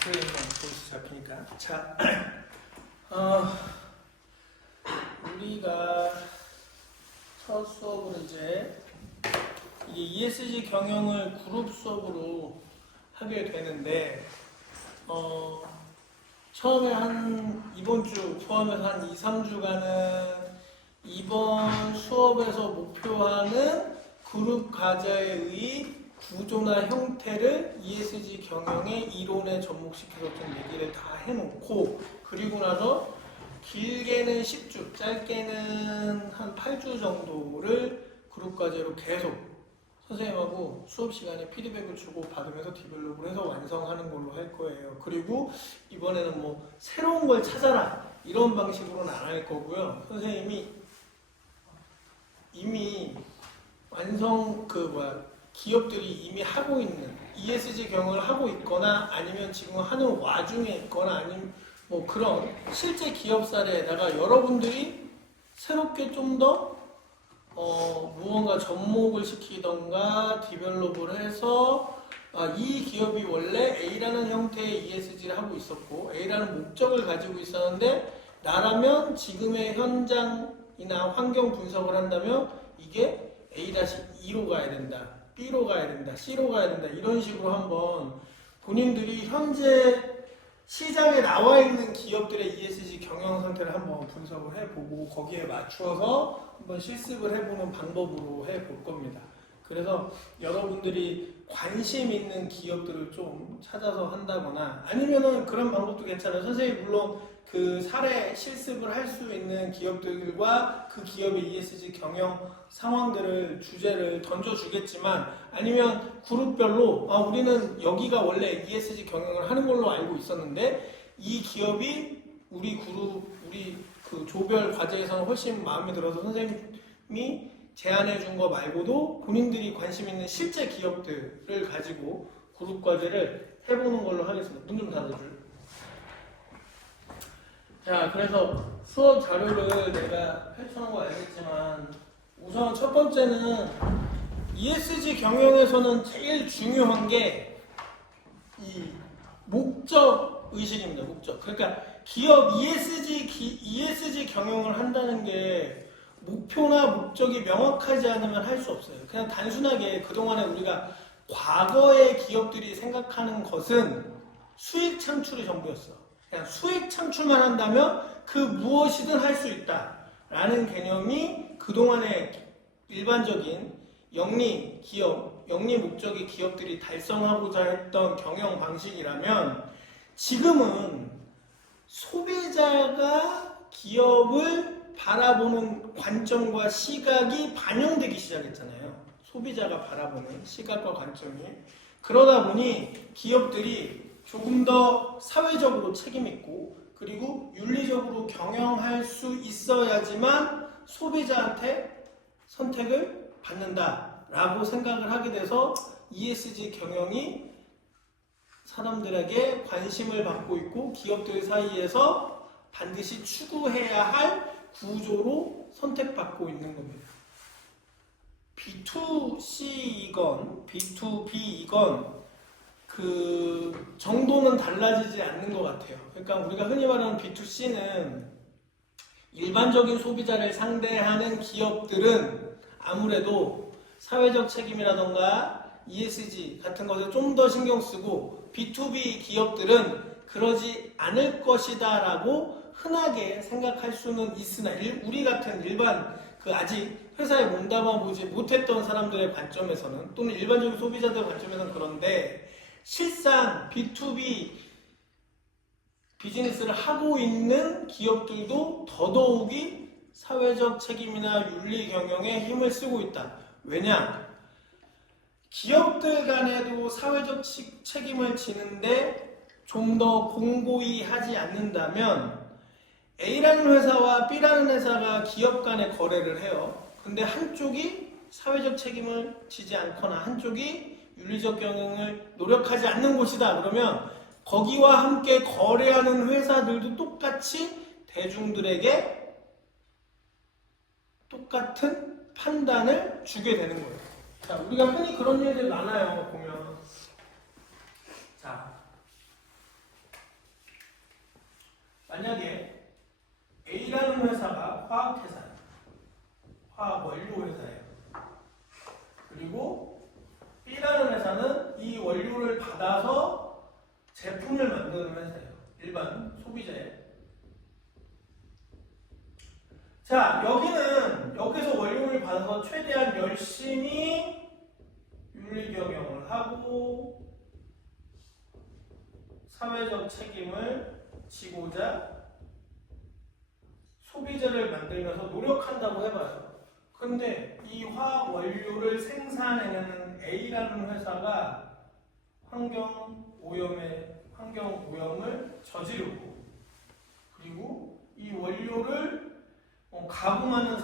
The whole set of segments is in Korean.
프레임만 보이스 잡히니까. 자, 우리가 첫 수업으로 이제 이게 ESG 경영을 그룹 수업으로 하게 되는데, 처음에 이번 주 포함해서 한 2, 3주간은 이번 수업에서 목표하는 그룹 과제의 구조나 형태를 ESG 경영의 이론에 접목시켜서 좀 얘기를 다 해놓고, 그리고 나서 길게는 10주, 짧게는 한 8주 정도를 그룹 과제로 계속 선생님하고 수업 시간에 피드백을 주고 받으면서 디벨롭을 해서 완성하는 걸로 할 거예요. 그리고 이번에는 뭐 새로운 걸 찾아라 이런 방식으로는 안 할 거고요. 선생님이 이미 기업들이 이미 하고 있는 ESG 경영을 하고 있거나 아니면 지금 하는 와중에 있거나 아니면 뭐 그런 실제 기업 사례에다가 여러분들이 새롭게 좀 더 무언가 접목을 시키던가 디벨롭을 해서 이 기업이 원래 A라는 형태의 ESG를 하고 있었고 A라는 목적을 가지고 있었는데 나라면 지금의 현장이나 환경 분석을 한다면 이게 A-2로 가야 된다, B로 가야 된다, C로 가야 된다 이런 식으로 한번 본인들이 현재 시장에 나와 있는 기업들의 ESG 경영 상태를 한번 분석을 해보고 거기에 맞추어서 한번 실습을 해보는 방법으로 해볼 겁니다. 그래서 여러분들이 관심 있는 기업들을 좀 찾아서 한다거나 아니면은 그런 방법도 괜찮아요. 선생님이 물론 그 사례 실습을 할 수 있는 기업들과 그 기업의 ESG 경영 상황들을 주제를 던져주겠지만 아니면 그룹별로 우리는 여기가 원래 ESG 경영을 하는 걸로 알고 있었는데 이 기업이 우리 그 조별 과제에서는 훨씬 마음에 들어서 선생님이 제안해 준 거 말고도 본인들이 관심 있는 실제 기업들을 가지고 그룹 과제를 해보는 걸로 하겠습니다. 문 좀 닫아줄. 자, 그래서 수업 자료를 내가 펼쳐놓은 거 알겠지만 우선 첫 번째는 ESG 경영에서는 제일 중요한 게 이 목적 의식입니다. 목적. 그러니까 기업 ESG 경영을 한다는 게 목표나 목적이 명확하지 않으면 할 수 없어요. 그냥 단순하게 그동안에 우리가 과거의 기업들이 생각하는 것은 수익 창출이 전부였어. 그냥 수익 창출만 한다면 그 무엇이든 할 수 있다라는 개념이 그동안의 일반적인 영리 목적의 기업들이 달성하고자 했던 경영 방식이라면 지금은 소비자가 기업을 바라보는 관점과 시각이 반영되기 시작했잖아요. 소비자가 바라보는 시각과 관점이. 그러다 보니 기업들이 조금 더 사회적으로 책임있고 그리고 윤리적으로 경영할 수 있어야지만 소비자한테 선택을 받는다라고 생각을 하게 돼서 ESG 경영이 사람들에게 관심을 받고 있고 기업들 사이에서 반드시 추구해야 할 구조로 선택받고 있는 겁니다. B2C이건 B2B이건 그 정도는 달라지지 않는 것 같아요. 그러니까 우리가 흔히 말하는 B2C는 일반적인 소비자를 상대하는 기업들은 아무래도 사회적 책임이라던가 ESG 같은 것에 좀 더 신경 쓰고 B2B 기업들은 그러지 않을 것이다 라고 흔하게 생각할 수는 있으나 우리 같은 일반 아직 회사에 몸담아보지 못했던 사람들의 관점에서는 또는 일반적인 소비자들의 관점에서는 그런데 실상 B2B 비즈니스를 하고 있는 기업들도 더더욱이 사회적 책임이나 윤리 경영에 힘을 쓰고 있다. 왜냐? 기업들 간에도 사회적 책임을 지는데 좀 더 공고히 하지 않는다면 A라는 회사와 B라는 회사가 기업 간에 거래를 해요. 근데 한쪽이 사회적 책임을 지지 않거나 한쪽이 윤리적 경영을 노력하지 않는 곳이다. 그러면 거기와 함께 거래하는 회사들도 똑같이 대중들에게 똑같은 판단을 주게 되는 거예요. 자, 우리가 흔히 그런 예들 많아요. 보면 자, 받아서 제품을 만드는 회사예요. 일반 소비자예요. 자, 여기서 원료를 받아서 최대한 열심히 윤리 경영을 하고 사회적 책임을 지고자 소비자를 만들면서 노력한다고 해봐요. 근데 이 화학 원료를 생산해내는 A라는 회사가 환경 오염을 저지르고, 그리고 이 원료를 가공하는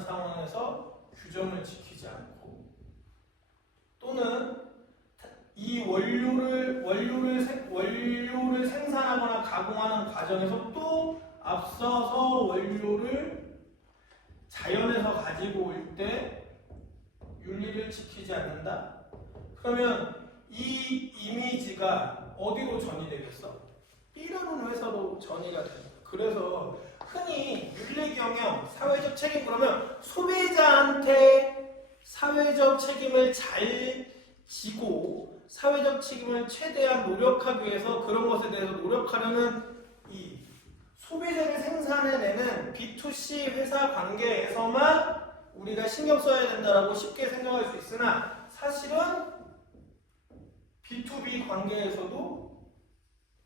상황에서 규정을 지키지 않고, 또는 이 원료를 생산하거나 가공하는 과정에서 또 앞서서 원료를 자연에서 가지고 올 때 윤리를 지키지 않는다? 그러면 이 이미지가 어디로 전이 되겠어? B라는 회사로 전이가 됩니다. 그래서 흔히 윤리 경영, 사회적 책임, 그러면 소비자한테 사회적 책임을 잘 지고 사회적 책임을 최대한 노력하기 위해서 그런 것에 대해서 노력하려는 이 소비자를 생산해내는 B2C 회사 관계에서만 우리가 신경 써야 된다라고 쉽게 생각할 수 있으나, 사실은 B2B 관계에서도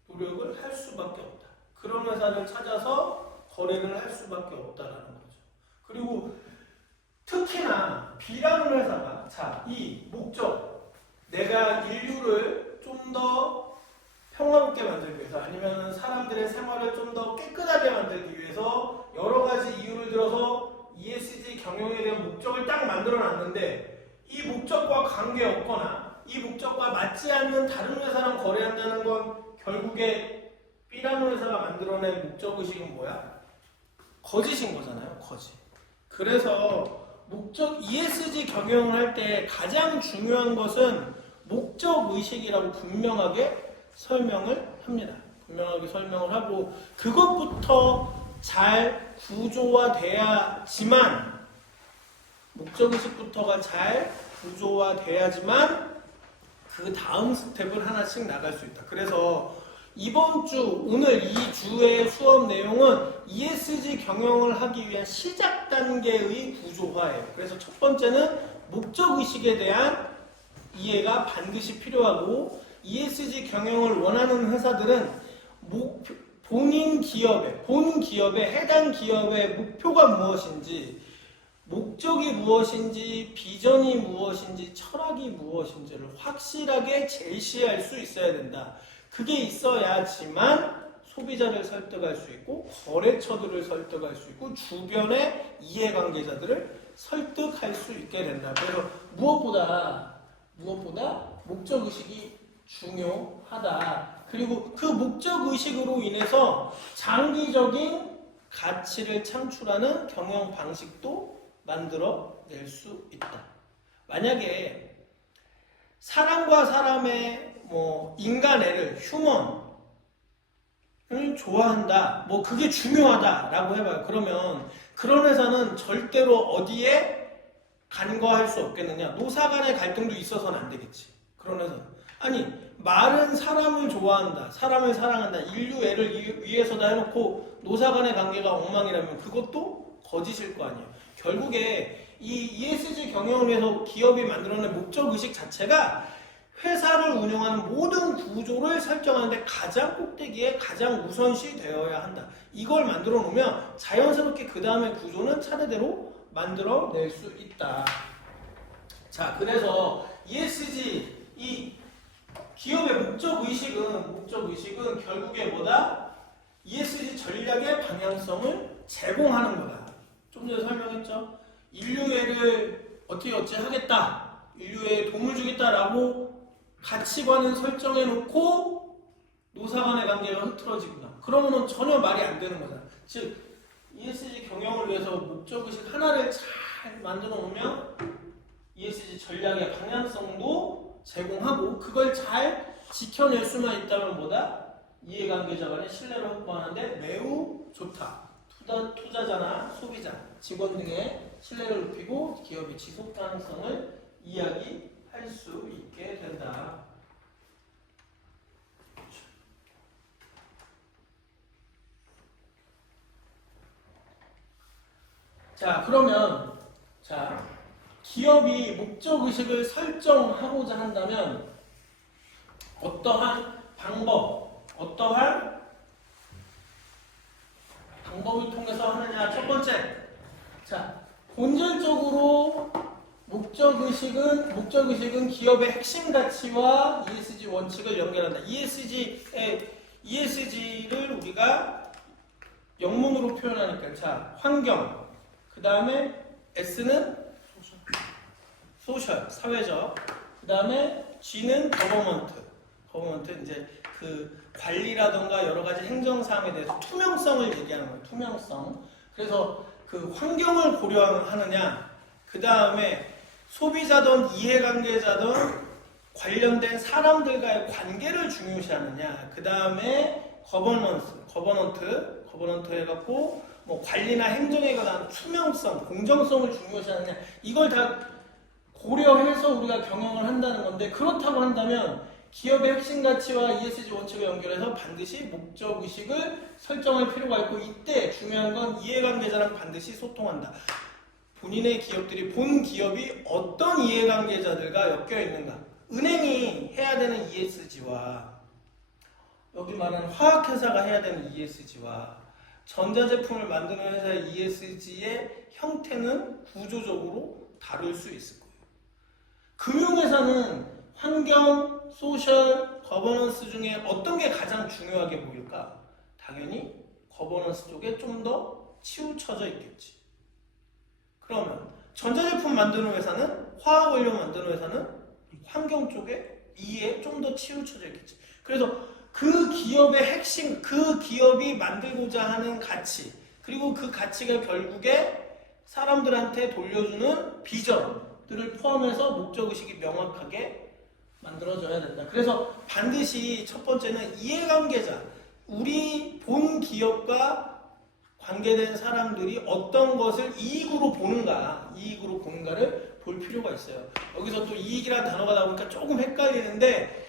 노력을 할 수밖에 없다. 그런 회사를 찾아서 거래를 할 수밖에 없다라는 거죠. 그리고 특히나 B라는 회사가, 자, 이 목적, 내가 인류를 좀 더 평화롭게 만들기 위해서, 아니면 사람들의 생활을 좀 더 깨끗하게 만들기 위해서 여러 가지 이유를 들어서 ESG 경영에 대한 목적을 딱 만들어 놨는데, 이 목적과 관계없거나 이 목적과 맞지 않는 다른 회사랑 거래한다는 건 결국에 B라는 회사가 만들어낸 목적의식은 뭐야? 거짓인 거잖아요. 거짓. 그래서 ESG 경영을 할 때 가장 중요한 것은 목적의식이라고 분명하게 설명을 합니다. 분명하게 설명을 하고, 그것부터 잘 구조화돼야지만, 목적의식부터가 잘 구조화돼야지만 그 다음 스텝을 하나씩 나갈 수 있다. 그래서 오늘 이 주의 수업 내용은 ESG 경영을 하기 위한 시작 단계의 구조화예요. 그래서 첫 번째는 목적의식에 대한 이해가 반드시 필요하고, ESG 경영을 원하는 회사들은 본 기업의 해당 기업의 목표가 무엇인지, 목적이 무엇인지, 비전이 무엇인지, 철학이 무엇인지를 확실하게 제시할 수 있어야 된다. 그게 있어야지만 소비자를 설득할 수 있고, 거래처들을 설득할 수 있고, 주변의 이해관계자들을 설득할 수 있게 된다. 그래서 무엇보다 목적의식이 중요하다. 그리고 그 목적의식으로 인해서 장기적인 가치를 창출하는 경영 방식도 만들어낼 수 있다. 만약에 사람과 사람의 인간애를, 휴먼을 좋아한다, 그게 중요하다라고 해봐요. 그러면 그런 회사는 절대로 어디에 간과할 수 없겠느냐? 노사 간의 갈등도 있어서는 안 되겠지. 그런 회사는. 아니, 말은 사람을 좋아한다, 사람을 사랑한다, 인류애를 위해서다 해놓고 노사 간의 관계가 엉망이라면 그것도 거짓일 거 아니에요. 결국에 이 ESG 경영을 위해서 기업이 만들어낸 목적의식 자체가 회사를 운영하는 모든 구조를 설정하는데 가장 꼭대기에 가장 우선시 되어야 한다. 이걸 만들어 놓으면 자연스럽게 그 다음에 구조는 차례대로 만들어낼 수 있다. 자, 그래서 ESG, 이 기업의 목적의식은 결국에 뭐다? ESG 전략의 방향성을 제공하는 거다. 좀 전에 설명했죠? 인류애를 어떻게 하겠다, 인류애에 도움을 주겠다라고 가치관을 설정해 놓고 노사 간의 관계가 흐트러지구나. 그러면은 전혀 말이 안 되는 거잖아. 즉, ESG 경영을 위해서 목적의식 하나를 잘 만들어 놓으면 ESG 전략의 방향성도 제공하고, 그걸 잘 지켜낼 수만 있다면 뭐다? 이해관계자 간의 신뢰를 확보하는데 매우 좋다. 투자자나 소비자, 직원 등의 신뢰를 높이고 기업의 지속 가능성을 이야기할 수 있게 된다. 자, 그러면 자, 기업이 목적의식을 설정하고자 한다면 어떠한 방법을 통해서 하느냐. 첫 번째, 자, 본질적으로 목적의식은 기업의 핵심 가치와 ESG 원칙을 연결한다. ESG를 우리가 영문으로 표현하니까, 자, 환경, 그 다음에 S는 소셜, 사회적, 그 다음에 G는 거버먼트, 이제 그 관리라던가 여러 가지 행정사항에 대해서 투명성을 얘기하는 거예요. 투명성. 그래서 그 환경을 고려하느냐, 그 다음에 소비자든 이해관계자든 관련된 사람들과의 관계를 중요시하느냐, 그 다음에 거버넌트 해갖고 뭐 관리나 행정에 관한 투명성, 공정성을 중요시하느냐, 이걸 다 고려해서 우리가 경영을 한다는 건데, 그렇다고 한다면 기업의 핵심 가치와 ESG 원칙을 연결해서 반드시 목적의식을 설정할 필요가 있고, 이때 중요한 건 이해관계자랑 반드시 소통한다. 본인의 기업들이 본 기업이 어떤 이해관계자들과 엮여 있는가. 은행이 해야 되는 ESG와 여기 말하는 화학회사가 해야 되는 ESG와 전자제품을 만드는 회사의 ESG의 형태는 구조적으로 다를 수 있을 거예요. 금융회사는 환경, 소셜, 거버넌스 중에 어떤 게 가장 중요하게 보일까? 당연히 거버넌스 쪽에 좀 더 치우쳐져 있겠지. 그러면 전자제품 만드는 회사는, 화학원료 만드는 회사는 환경 쪽에 이에 좀 더 치우쳐져 있겠지. 그래서 그 기업의 핵심, 그 기업이 만들고자 하는 가치, 그리고 그 가치가 결국에 사람들한테 돌려주는 비전들을 포함해서 목적의식이 명확하게 만들어져야 된다. 그래서 반드시 첫 번째는 이해관계자, 우리 본 기업과 관계된 사람들이 어떤 것을 이익으로 보는가를 볼 필요가 있어요. 여기서 또 이익이라는 단어가 나오니까 조금 헷갈리는데,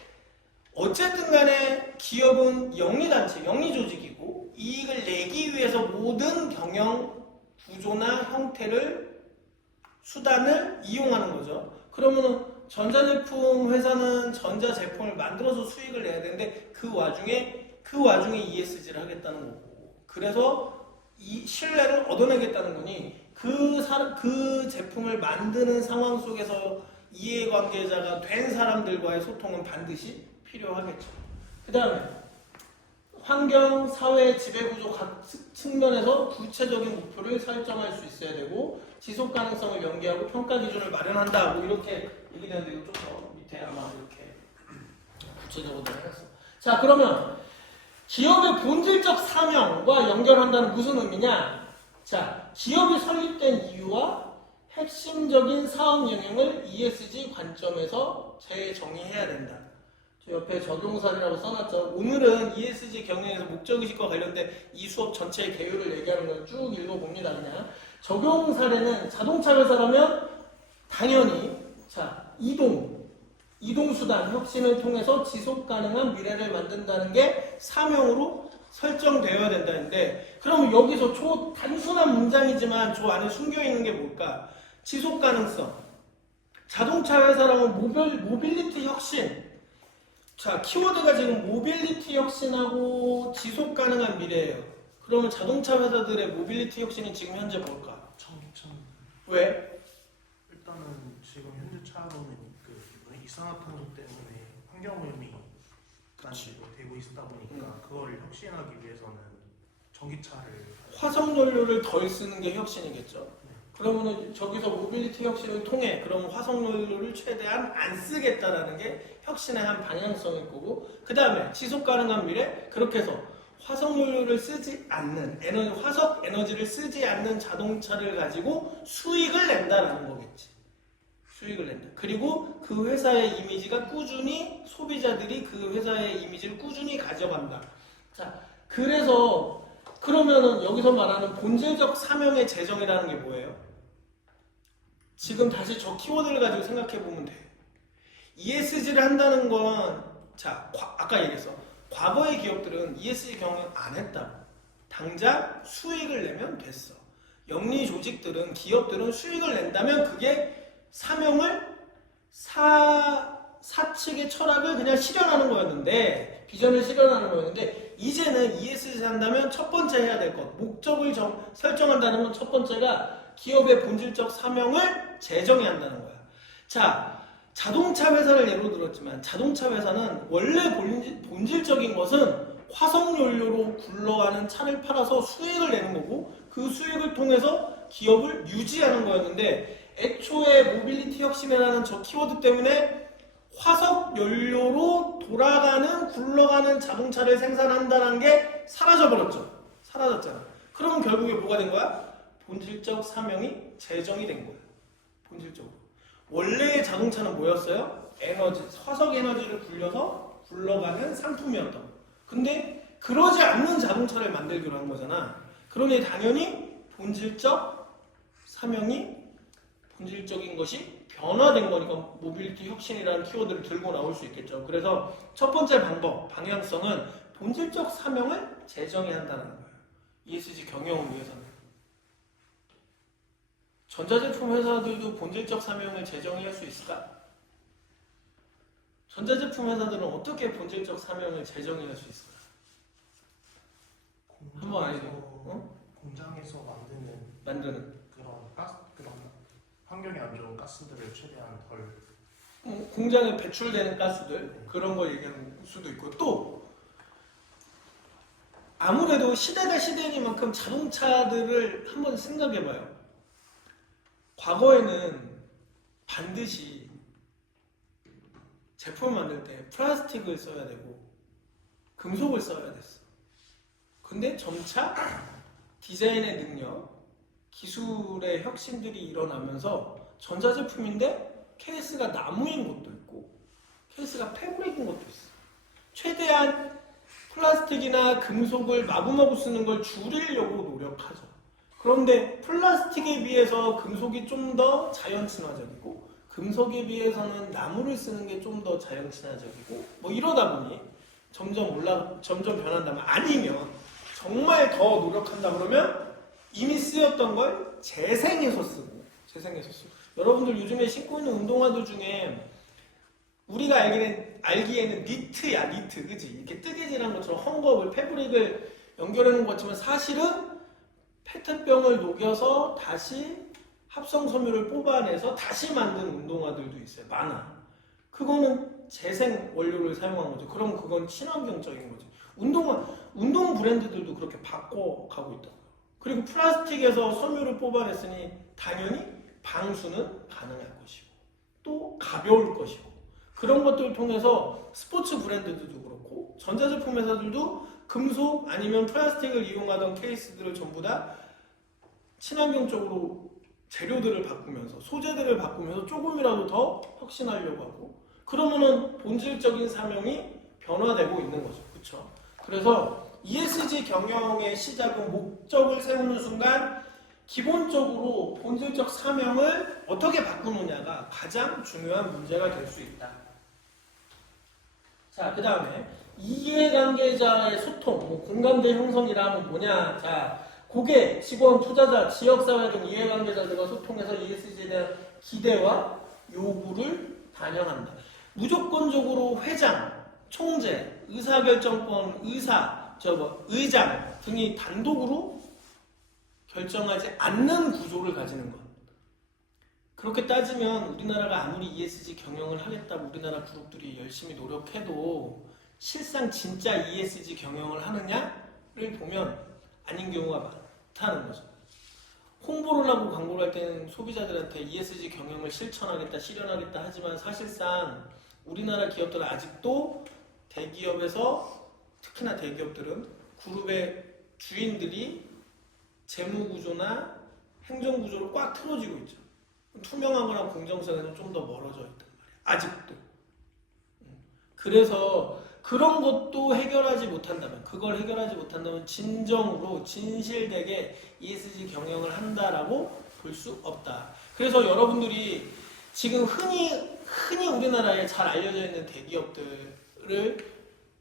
어쨌든 간에 기업은 영리단체, 영리조직이고 이익을 내기 위해서 모든 경영 구조나 형태를, 수단을 이용하는 거죠. 그러면은 전자제품 회사는 전자제품을 만들어서 수익을 내야 되는데 그 와중에 ESG를 하겠다는 거고, 그래서 이 신뢰를 얻어내겠다는 거니 그 제품을 만드는 상황 속에서 이해관계자가 된 사람들과의 소통은 반드시 필요하겠죠. 그 다음에 환경, 사회, 지배구조 각 측면에서 구체적인 목표를 설정할 수 있어야 되고, 지속가능성을 연계하고 평가 기준을 마련한다. 뭐 이렇게 얘기되는데, 이거 좀 더 밑에 아마 이렇게 구체적으로 해놨어. 자, 그러면 기업의 본질적 사명과 연결한다는 무슨 의미냐? 자, 기업이 설립된 이유와 핵심적인 사업 영역을 ESG 관점에서 재정의해야 된다. 저 옆에 적용사례라고 써놨죠. 오늘은 ESG 경영에서 목적의식과 관련된 이 수업 전체의 개요를 얘기하는 걸 쭉 읽어봅니다. 그냥 적용사례는 자동차 회사라면 당연히, 자, 이동수단 혁신을 통해서 지속가능한 미래를 만든다는 게 사명으로 설정되어야 된다는데, 그럼 여기서 단순한 문장이지만 저 안에 숨겨있는 게 뭘까? 지속가능성, 자동차 회사라면 모빌리티 혁신. 자, 키워드가 지금 모빌리티 혁신하고 지속가능한 미래예요. 그러면 자동차 회사들의 모빌리티 혁신이 지금 현재 뭘까? 전기차. 왜? 일단은 지금 현재 차로는 그 이산화탄소 때문에 환경오염이 되고 있다 보니까 그걸 혁신하기 위해서는 전기차를, 화석연료를 덜 쓰는 게 혁신이겠죠. 그러면은 저기서 모빌리티 혁신을 통해 그럼 화석연료를 최대한 안 쓰겠다라는 게 혁신의 한 방향성일 거고, 그 다음에 지속가능한 미래, 그렇게 해서 화석연료를 쓰지 않는 화석 에너지를 쓰지 않는 자동차를 가지고 수익을 낸다라는 거겠지. 수익을 낸다. 그리고 그 회사의 이미지가 꾸준히, 소비자들이 그 회사의 이미지를 꾸준히 가져간다. 자, 그래서 그러면은 여기서 말하는 본질적 사명의 재정이라는 게 뭐예요? 지금 다시 저 키워드를 가지고 생각해 보면 돼. ESG를 한다는 건, 자, 아까 얘기했어. 과거의 기업들은 ESG 경영 안 했다고. 당장 수익을 내면 됐어. 영리 조직들은 기업들은 수익을 낸다면 그게 사명을 사측의 철학을 그냥 실현하는 거였는데 비전을 실현하는 거였는데 이제는 ESG 한다면 첫 번째 해야 될 것 목적을 설정한다는 건 첫 번째가 기업의 본질적 사명을 제정해야 한다는 거야. 자, 자동차 회사를 예로 들었지만 자동차 회사는 원래 본질적인 것은 화석 연료로 굴러가는 차를 팔아서 수익을 내는 거고 그 수익을 통해서 기업을 유지하는 거였는데 애초에 모빌리티 혁신이라는 저 키워드 때문에 화석 연료로 돌아가는 굴러가는 자동차를 생산한다는 게 사라져버렸죠. 사라졌잖아. 그럼 결국에 뭐가 된 거야? 본질적 사명이 제정이 된 거야. 본질적으로. 원래의 자동차는 뭐였어요? 에너지, 화석 에너지를 굴려서 굴러가는 상품이었던 거. 근데 그러지 않는 자동차를 만들기로 한 거잖아. 그러니 당연히 본질적 사명이 본질적인 것이 변화된 거니까 모빌리티 혁신이라는 키워드를 들고 나올 수 있겠죠. 그래서 첫 번째 방법, 방향성은 본질적 사명을 제정해야 한다는 거예요. ESG 경영을 위해서는. 전자제품 회사들도 본질적 사명을 제정할 수 있을까? 전자제품 회사들은 어떻게 본질적 사명을 제정할 수 있을까? 한번 알죠? 공장에서 만드는 그런 환경에 안 좋은 가스들을 최대한 덜 공장에 배출되는 가스들 그런 걸 얘기하는 수도 있고 또 아무래도 시대가 시대이니만큼 자동차들을 한번 생각해봐요. 과거에는 반드시 제품을 만들 때 플라스틱을 써야 되고 금속을 써야 됐어. 근데 점차 디자인의 능력, 기술의 혁신들이 일어나면서 전자제품인데 케이스가 나무인 것도 있고 케이스가 패브릭인 것도 있어. 최대한 플라스틱이나 금속을 마구마구 쓰는 걸 줄이려고 노력하죠. 그런데 플라스틱에 비해서 금속이 좀 더 자연 친화적이고 금속에 비해서는 나무를 쓰는 게 좀 더 자연 친화적이고 뭐 이러다 보니 점점 변한다면 아니면 정말 더 노력한다 그러면 이미 쓰였던 걸 재생해서 쓰고 여러분들 요즘에 신고 있는 운동화들 중에 우리가 알기에는 니트야 니트 그지? 이렇게 뜨개질한 것처럼 헝겊을 패브릭을 연결해 놓은 것처럼 사실은 페트병을 녹여서 다시 합성 섬유를 뽑아내서 다시 만든 운동화들도 있어요. 많아. 그거는 재생 원료를 사용한 거죠. 그럼 그건 친환경적인 거죠. 운동 브랜드들도 그렇게 바꿔가고 있다. 그리고 플라스틱에서 섬유를 뽑아냈으니 당연히 방수는 가능할 것이고 또 가벼울 것이고 그런 것들을 통해서 스포츠 브랜드들도 그렇고 전자제품 회사들도 금속 아니면 플라스틱을 이용하던 케이스들을 전부 다 친환경적으로 재료들을 바꾸면서 소재들을 바꾸면서 조금이라도 더 혁신하려고 하고 그러면은 본질적인 사명이 변화되고 있는 거죠. 그렇죠? 그래서 ESG 경영의 시작은 목적을 세우는 순간 기본적으로 본질적 사명을 어떻게 바꾸느냐가 가장 중요한 문제가 될 수 있다. 자, 그 다음에 이해관계자의 소통, 공감대 형성이란 뭐냐? 자, 고객, 직원, 투자자, 지역사회 등 이해관계자들과 소통해서 ESG에 대한 기대와 요구를 반영한다. 무조건적으로 회장, 총재, 의사결정권, 의장 등이 단독으로 결정하지 않는 구조를 가지는 것. 그렇게 따지면 우리나라가 아무리 ESG 경영을 하겠다고 우리나라 그룹들이 열심히 노력해도 실상 진짜 ESG 경영을 하느냐를 보면 아닌 경우가 많다는 거죠. 홍보를 하고 광고를 할 때는 소비자들한테 ESG 경영을 실현하겠다 하지만 사실상 우리나라 기업들은 아직도 대기업에서 특히나 대기업들은 그룹의 주인들이 재무구조나 행정구조를 꽉 틀어지고 있죠. 투명하거나 공정성에는 좀 더 멀어져 있단 말이에요. 아직도. 그래서 그런 것도 그걸 해결하지 못한다면 진정으로 진실되게 ESG 경영을 한다라고 볼 수 없다. 그래서 여러분들이 지금 흔히 우리나라에 잘 알려져 있는 대기업들을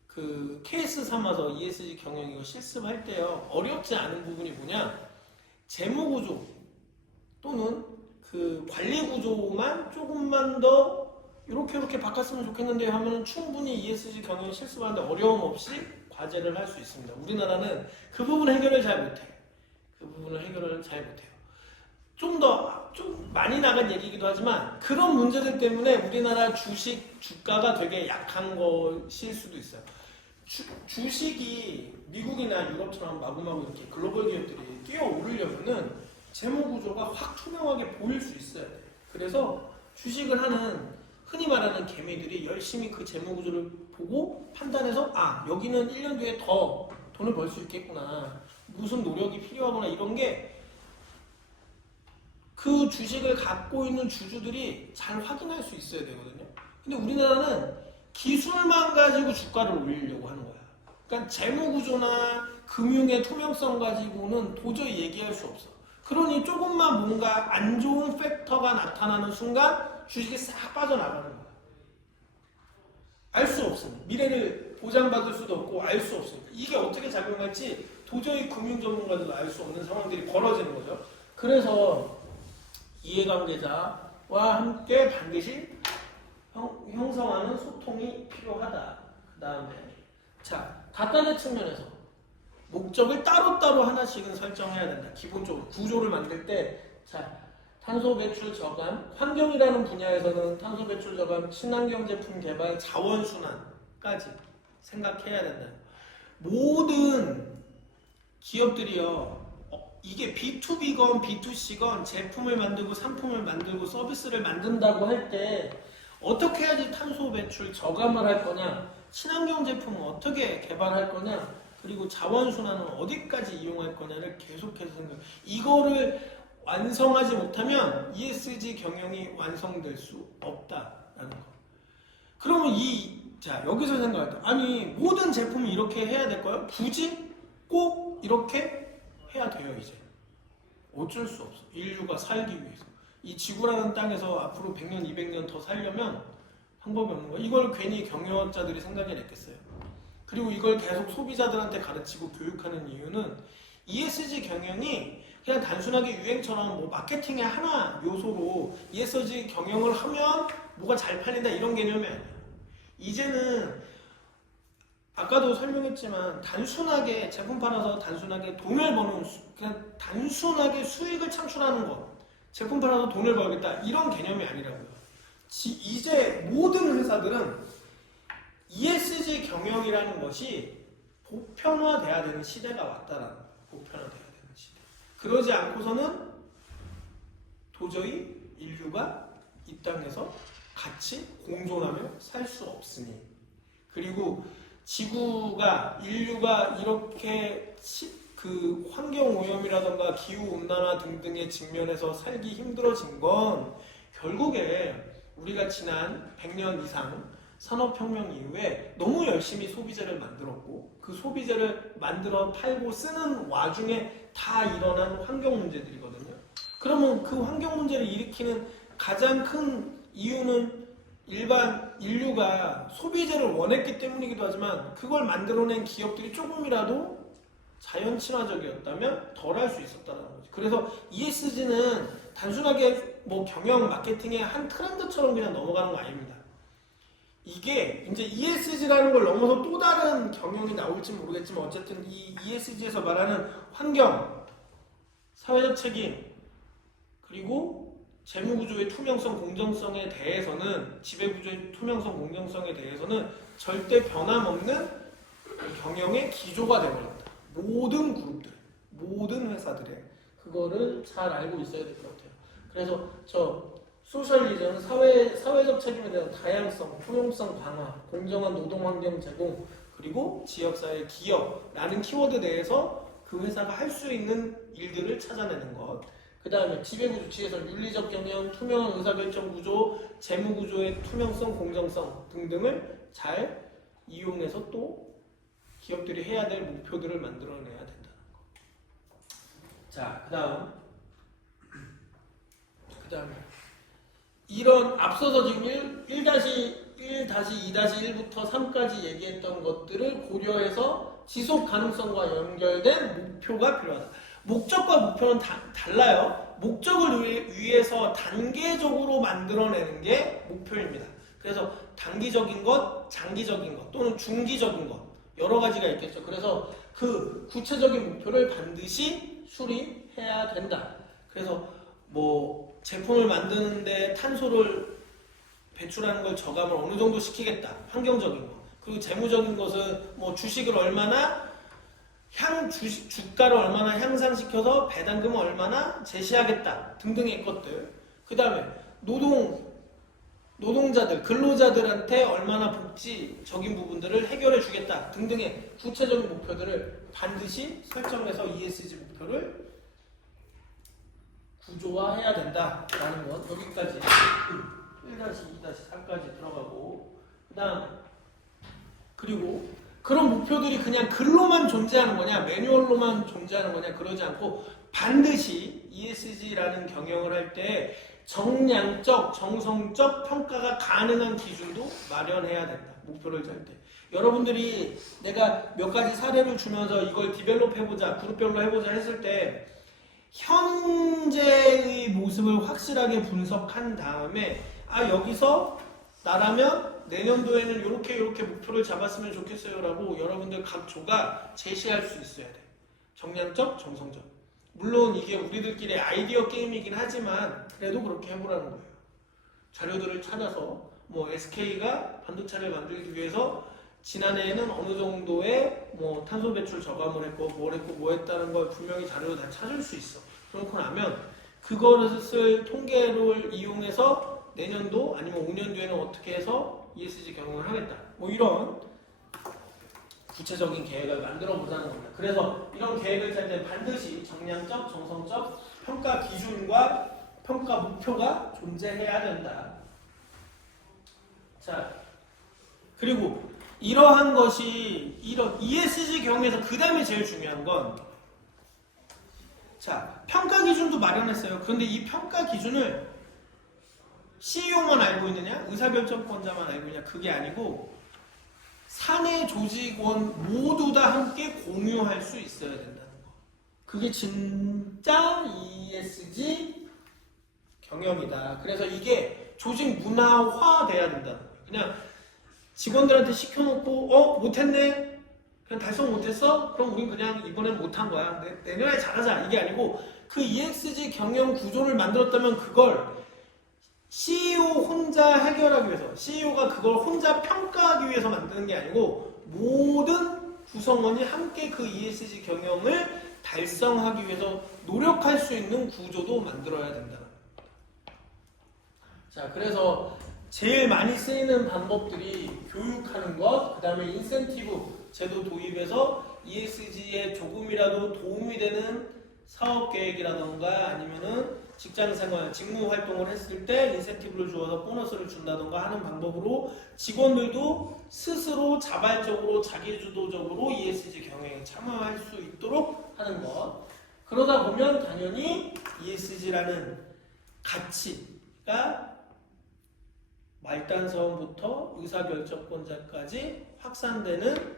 그 케이스 삼아서 ESG 경영 이거 실습할 때요. 어렵지 않은 부분이 뭐냐? 재무구조 또는 그 관리구조만 조금만 더 이렇게 바꿨으면 좋겠는데 하면 충분히 ESG 경영 실습하는데 어려움 없이 과제를 할 수 있습니다. 우리나라는 그 부분 해결을 잘 못해요. 그 부분을 해결을 잘 못해요. 좀 많이 나간 얘기이기도 하지만 그런 문제들 때문에 우리나라 주가가 되게 약한 것일 수도 있어요. 주식이 미국이나 유럽처럼 마구마구 이렇게 글로벌 기업들이 뛰어오르려면은 재무구조가 확 투명하게 보일 수 있어야 돼요. 그래서 주식을 하는 흔히 말하는 개미들이 열심히 그 재무구조를 보고 판단해서 여기는 1년 뒤에 더 돈을 벌 수 있겠구나. 무슨 노력이 필요하거나 이런 게 그 주식을 갖고 있는 주주들이 잘 확인할 수 있어야 되거든요. 근데 우리나라는 기술만 가지고 주가를 올리려고 하는 거야. 그러니까 재무구조나 금융의 투명성 가지고는 도저히 얘기할 수 없어. 그러니 조금만 뭔가 안 좋은 팩터가 나타나는 순간 주식이 싹 빠져나가는 거야. 알 수 없으니 미래를 보장받을 수도 없고 알 수 없으니까 이게 어떻게 작용할지 도저히 금융 전문가들도 알 수 없는 상황들이 벌어지는 거죠. 그래서 이해관계자와 함께 반드시 형성하는 소통이 필요하다. 그 다음에 객관의 측면에서 목적을 따로따로 하나씩은 설정해야 된다. 기본적으로 구조를 만들 때 탄소 배출 저감, 환경이라는 분야에서는 탄소 배출 저감, 친환경 제품 개발, 자원 순환까지 생각해야 된다. 모든 기업들이요. 이게 B2B건 B2C건 제품을 만들고 상품을 만들고 서비스를 만든다고 할 때 어떻게 해야지 탄소 배출 저감을 할 거냐, 친환경 제품은 어떻게 개발할 거냐, 그리고 자원 순환은 어디까지 이용할 거냐를 계속해서 생각해요. 이거를 완성하지 못하면 ESG 경영이 완성될 수 없다라는 거. 그러면 여기서 생각할 때 모든 제품이 이렇게 해야 될까요? 굳이 꼭 이렇게 해야 돼요. 이제 어쩔 수 없어. 인류가 살기 위해서 이 지구라는 땅에서 앞으로 100년, 200년 더 살려면 방법이 없는 거야. 이걸 괜히 경영학자들이 생각해냈겠어요. 그리고 이걸 계속 소비자들한테 가르치고 교육하는 이유는 ESG 경영이 그냥 단순하게 유행처럼 마케팅의 하나 요소로 ESG 경영을 하면 뭐가 잘 팔린다 이런 개념이 아니에요. 이제는 아까도 설명했지만 단순하게 제품 팔아서 단순하게 돈을 버는 그냥 단순하게 수익을 창출하는 것, 제품 팔아서 돈을 벌겠다 이런 개념이 아니라고요. 이제 모든 회사들은 ESG 경영이라는 것이 보편화돼야 되는 시대가 왔다라는 거예요. 보편화돼야 되는 시대. 그러지 않고서는 도저히 인류가 이 땅에서 같이 공존하며 살 수 없으니, 그리고 인류가 이렇게 그 환경오염이라던가 기후온난화 등등의 측면에서 살기 힘들어진 건 결국에 우리가 지난 100년 이상 산업혁명 이후에 너무 열심히 소비재를 만들었고 그 소비재를 만들어 팔고 쓰는 와중에 다 일어난 환경 문제들이거든요. 그러면 그 환경 문제를 일으키는 가장 큰 이유는 일반 인류가 소비재를 원했기 때문이기도 하지만 그걸 만들어낸 기업들이 조금이라도 자연 친화적이었다면 덜 할 수 있었다는 거지. 그래서 ESG는 단순하게 경영, 마케팅의 한 트렌드처럼 그냥 넘어가는 거 아닙니다. 이게 이제 ESG라는 걸 넘어서 또 다른 경영이 나올지 모르겠지만 어쨌든 이 ESG에서 말하는 환경, 사회적 책임, 그리고 재무구조의 투명성, 공정성에 대해서는, 지배구조의 투명성, 공정성에 대해서는 절대 변함없는 경영의 기조가 되어버린다. 모든 그룹들, 모든 회사들의 그거를 잘 알고 있어야 될 것 같아요. 그래서 소셜리즘, 사회적 책임에 대한 다양성, 포용성 강화, 공정한 노동환경 제공, 그리고 지역사회 기업라는 키워드 내에서 그 회사가 할 수 있는 일들을 찾아내는 것. 그 다음에 지배구조, 지에서 윤리적 경영, 투명한 의사결정 구조, 재무구조의 투명성, 공정성 등등을 잘 이용해서 또 기업들이 해야 될 목표들을 만들어내야 된다는 거. 그 다음에 이런 앞서서 지금 1-1-2-1부터 3까지 얘기했던 것들을 고려해서 지속 가능성과 연결된 목표가 필요하다. 목적과 목표는 달라요. 목적을 위해서 단계적으로 만들어내는 게 목표입니다. 그래서 단기적인 것, 장기적인 것 또는 중기적인 것 여러 가지가 있겠죠. 그래서 그 구체적인 목표를 반드시 수립해야 된다. 그래서 뭐 제품을 만드는데 탄소를 배출하는 걸 저감을 어느 정도 시키겠다. 환경적인 거. 그리고 재무적인 것은 뭐 주식을 얼마나 주가를 얼마나 향상시켜서 배당금을 얼마나 제시하겠다 등등의 것들. 그 다음에 노동자들, 근로자들한테 얼마나 복지적인 부분들을 해결해 주겠다 등등의 구체적인 목표들을 반드시 설정해서 ESG 목표를 구조화해야 된다라는 것. 여기까지 1-2-4까지 들어가고, 그 다음 그리고 그런 목표들이 그냥 글로만 존재하는 거냐, 매뉴얼로만 존재하는 거냐, 그러지 않고 반드시 ESG라는 경영을 할 때 정량적, 정성적 평가가 가능한 기준도 마련해야 된다. 목표를 짤 때. 여러분들이 내가 몇 가지 사례를 주면서 이걸 디벨롭 해보자, 그룹별로 해보자 했을 때 현재의 모습을 확실하게 분석한 다음에 여기서 나라면 내년도에는 이렇게 목표를 잡았으면 좋겠어요 라고 여러분들 각 조가 제시할 수 있어야 돼. 정량적, 정성적. 물론 이게 우리들끼리 아이디어 게임이긴 하지만 그래도 그렇게 해보라는 거예요. 자료들을 찾아서 뭐 SK가 반도체를 만들기 위해서 지난해에는 어느 정도의 뭐 탄소 배출 저감을 했고 뭘 했고 뭐 했다는 걸 분명히 자료를 다 찾을 수 있어. 그렇고 나면 그것을 통계를 이용해서 내년도 아니면 5년 뒤에는 어떻게 해서 ESG 경영을 하겠다. 뭐 이런 구체적인 계획을 만들어 보자는 겁니다. 그래서 이런 계획을 짤 때 반드시 정량적, 정성적 평가 기준과 평가 목표가 존재해야 된다. 자, 그리고 이러한 것이 이런 ESG 경영에서 그 다음에 제일 중요한 건 자, 평가 기준도 마련했어요. 그런데 이 평가 기준을 CEO만 알고 있느냐? 의사결정권자만 알고 있느냐? 그게 아니고 사내 조직원 모두 다 함께 공유할 수 있어야 된다는 거. 그게 진짜 ESG 경영이다. 그래서 이게 조직 문화화 돼야 된다는 거예요. 그냥 직원들한테 시켜놓고 못했네? 그냥 달성 못했어? 그럼 우린 그냥 이번엔 못한 거야. 내년에 잘하자. 이게 아니고 그 ESG 경영 구조를 만들었다면 그걸 CEO 혼자 해결하기 위해서, CEO가 그걸 혼자 평가하기 위해서 만드는 게 아니고 모든 구성원이 함께 그 ESG 경영을 달성하기 위해서 노력할 수 있는 구조도 만들어야 된다는 거예요. 자, 그래서 제일 많이 쓰이는 방법들이 교육하는 것, 그 다음에 인센티브 제도 도입해서 ESG에 조금이라도 도움이 되는 사업 계획이라던가 아니면은 직장생활, 직무 활동을 했을 때 인센티브를 주어서 보너스를 준다던가 하는 방법으로 직원들도 스스로 자발적으로 자기주도적으로 ESG 경영에 참여할 수 있도록 하는 것. 그러다 보면 당연히 ESG라는 가치가 말단서원부터 의사결정권자까지 확산되는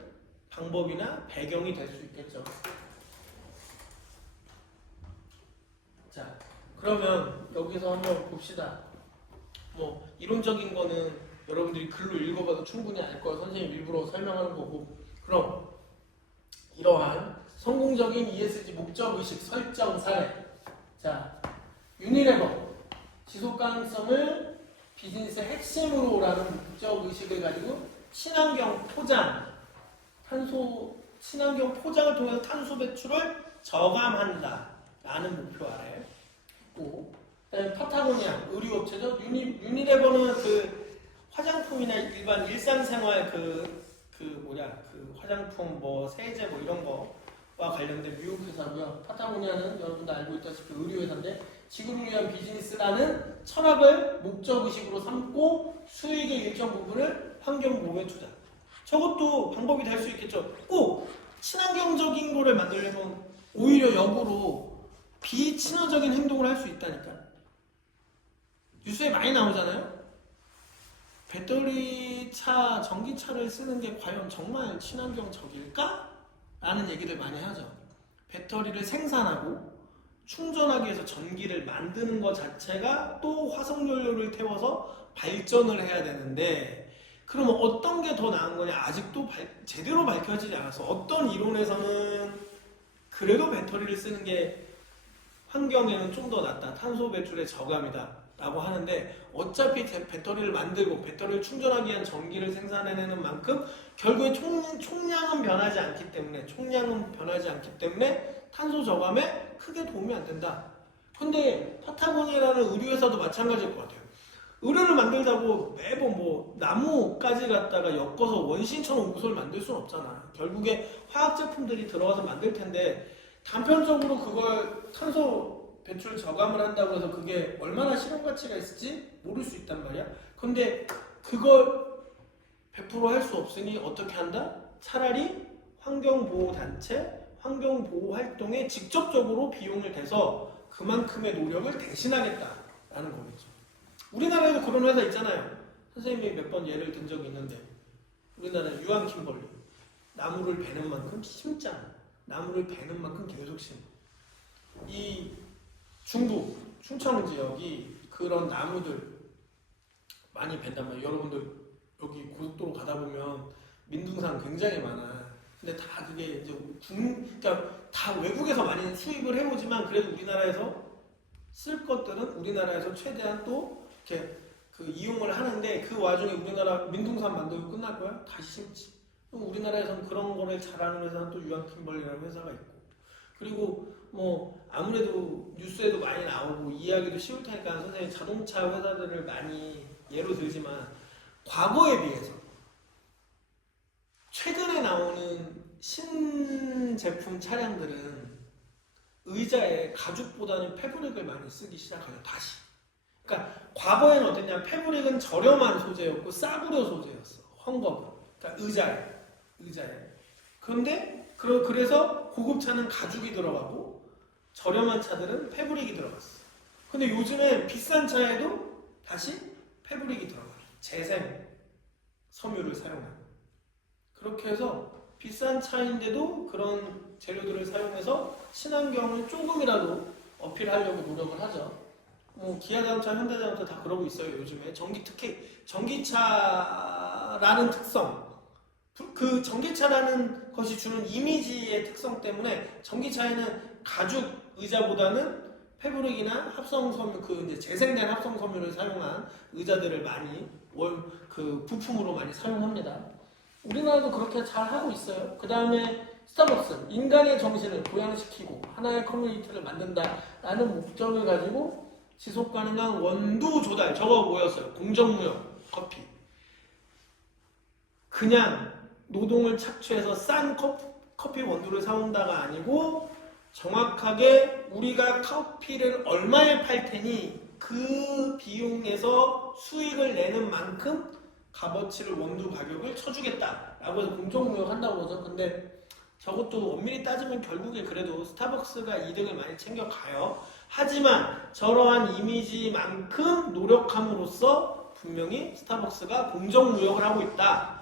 방법이나 배경이 될 수 있겠죠. 자, 그러면 여기서 한번 봅시다. 뭐 이론적인 거는 여러분들이 글로 읽어봐도 충분히 알 거야. 선생님 일부러 설명하는 거고. 그럼 이러한 성공적인 ESG 목적의식 설정 사례. 자, 유니레버 지속 가능성을 비즈니스의 핵심으로라는 목적의식을 가지고 친환경 포장, 친환경 포장을 통해서 탄소 배출을 저감한다 라는 목표 아래 있고, 그다음에 파타고니아 의류업체죠. 유니레버는 그 화장품이나 일반 일상생활 그 화장품 뭐 세제 뭐 이런 거와 관련된 미국 회사고요. 파타고니아는 여러분도 알고 있다시피 의류 회사인데 지구를 위한 비즈니스라는 철학을 목적의식으로 삼고 수익의 일정 부분을 환경보호에 투자. 저것도 방법이 될 수 있겠죠. 꼭 친환경적인 거를 만들려면 오히려 역으로 비친화적인 행동을 할 수 있다니까. 뉴스에 많이 나오잖아요. 배터리차, 전기차를 쓰는 게 과연 정말 친환경적일까? 라는 얘기들 많이 하죠. 배터리를 생산하고 충전하기 위해서 전기를 만드는 것 자체가 또 화석연료를 태워서 발전을 해야 되는데, 그러면 어떤 게 더 나은 거냐? 아직도 제대로 밝혀지지 않아서 어떤 이론에서는 그래도 배터리를 쓰는 게 환경에는 좀 더 낫다, 탄소 배출의 저감이다 라고 하는데, 어차피 배터리를 만들고 배터리를 충전하기 위한 전기를 생산해내는 만큼 결국에 총량은 변하지 않기 때문에 탄소 저감에 크게 도움이 안 된다. 근데 파타고니아라는 의류회사도 마찬가지일 것 같아요. 의류를 만들자고 매번 뭐 나무까지 갖다가 엮어서 원신처럼 옷을 만들 수는 없잖아. 결국에 화학 제품들이 들어가서 만들 텐데, 단편적으로 그걸 탄소 배출 저감을 한다고 해서 그게 얼마나 실현 가치가 있을지 모를 수 있단 말이야. 근데 그걸 100% 할 수 없으니 어떻게 한다? 차라리 환경보호단체, 환경보호 활동에 직접적으로 비용을 대서 그만큼의 노력을 대신하겠다라는 거겠죠. 우리나라에도 그런 회사 있잖아요. 선생님이 몇 번 예를 든 적이 있는데, 우리나라 유한 킴벌리, 나무를 베는 만큼 심잖아. 나무를 베는 만큼 계속 심어. 이 중부, 충청 지역이 그런 나무들 많이 벤단 말이에요. 여러분들 여기 고속도로 가다 보면 민둥산 굉장히 많아. 근데 다 그게 이제 그러니까 다 외국에서 많이 수입을 해오지만, 그래도 우리나라에서 쓸 것들은 우리나라에서 최대한 또 이렇게 그 이용을 하는데, 그 와중에 우리나라 민둥산 만들고 끝날 거야? 다시 심지. 우리나라에서는 그런 거를 잘하는 회사는 또 유한킴벌리라는 회사가 있고, 그리고 뭐 아무래도 뉴스에도 많이 나오고 이해하기도 쉬울 테니까 선생님 자동차 회사들을 많이 예로 들지만, 과거에 비해서 최근에 나오는 신제품 차량들은 의자에 가죽보다는 패브릭을 많이 쓰기 시작해요. 다시. 그러니까 과거에는 어땠냐면 패브릭은 저렴한 소재였고 싸구려 소재였어. 헝겊은. 그러니까 의자에. 그런데 그래서 고급차는 가죽이 들어가고 저렴한 차들은 패브릭이 들어갔어. 근데 요즘에 비싼 차에도 다시 패브릭이 들어가요. 재생 섬유를 사용하는. 그렇게 해서 비싼 차인데도 그런 재료들을 사용해서 친환경을 조금이라도 어필하려고 노력을 하죠. 뭐 기아자동차, 현대자동차 다 그러고 있어요. 요즘에 특히 전기차라는 특성, 그 전기차라는 것이 주는 이미지의 특성 때문에 전기차에는 가죽 의자보다는 패브릭이나 합성섬유, 그 이제 재생된 합성섬유를 사용한 의자들을 많이 그 부품으로 많이 사용합니다. 우리나라도 그렇게 잘 하고 있어요. 그 다음에 스타벅스, 인간의 정신을 부양시키고 하나의 커뮤니티를 만든다라는 목적을 가지고 지속 가능한 원두 조달, 저거 뭐였어요? 공정무역 커피. 그냥 노동을 착취해서 싼 커피 원두를 사온다가 아니고, 정확하게 우리가 커피를 얼마에 팔 테니 그 비용에서 수익을 내는 만큼 값어치를, 원두 가격을 쳐주겠다라고 해서 공정무역 한다고 하죠. 근데 저것도 엄밀히 따지면 결국에 그래도 스타벅스가 이득을 많이 챙겨가요. 하지만 저러한 이미지만큼 노력함으로써 분명히 스타벅스가 공정무역을 하고 있다.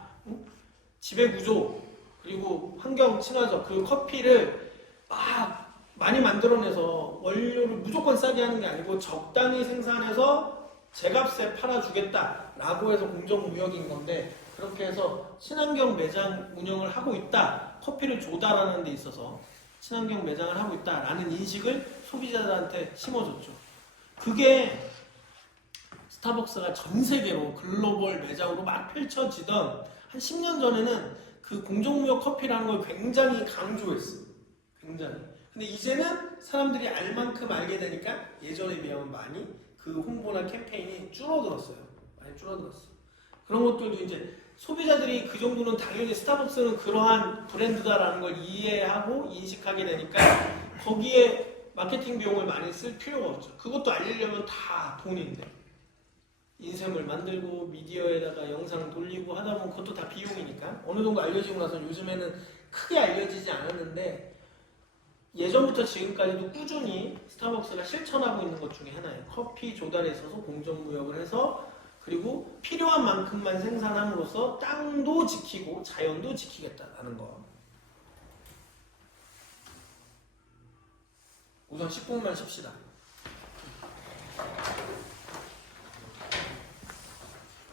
지배구조, 그리고 환경 친화적, 그 커피를 많이 만들어내서 원료를 무조건 싸게 하는 게 아니고 적당히 생산해서 제값에 팔아주겠다라고 해서 공정무역인 건데, 그렇게 해서 친환경 매장 운영을 하고 있다, 커피를 조달하는 데 있어서 친환경 매장을 하고 있다라는 인식을 소비자들한테 심어줬죠. 그게 스타벅스가 전 세계로 글로벌 매장으로 막 펼쳐지던 한 10년 전에는 그 공정무역 커피라는 걸 굉장히 강조했어. 굉장히. 근데 이제는 사람들이 알 만큼 알게 되니까 예전에 비하면 많이 그 홍보나 캠페인이 줄어들었어요. 많이 줄어들었어. 그런 것들도 이제 소비자들이 그 정도는 당연히 스타벅스는 그러한 브랜드다라는 걸 이해하고 인식하게 되니까 거기에 마케팅 비용을 많이 쓸 필요가 없죠. 그것도 알리려면 다 돈인데. 인쇄물 만들고 미디어에다가 영상 돌리고 하다 보면 그것도 다 비용이니까 어느 정도 알려지고 나서 요즘에는 크게 알려지지 않았는데, 예전부터 지금까지도 꾸준히 스타벅스가 실천하고 있는 것 중에 하나예요. 커피 조달에 있어서 공정무역을 해서, 그리고 필요한 만큼만 생산함으로써 땅도 지키고 자연도 지키겠다라는 거. 우선 10분만 쉽시다.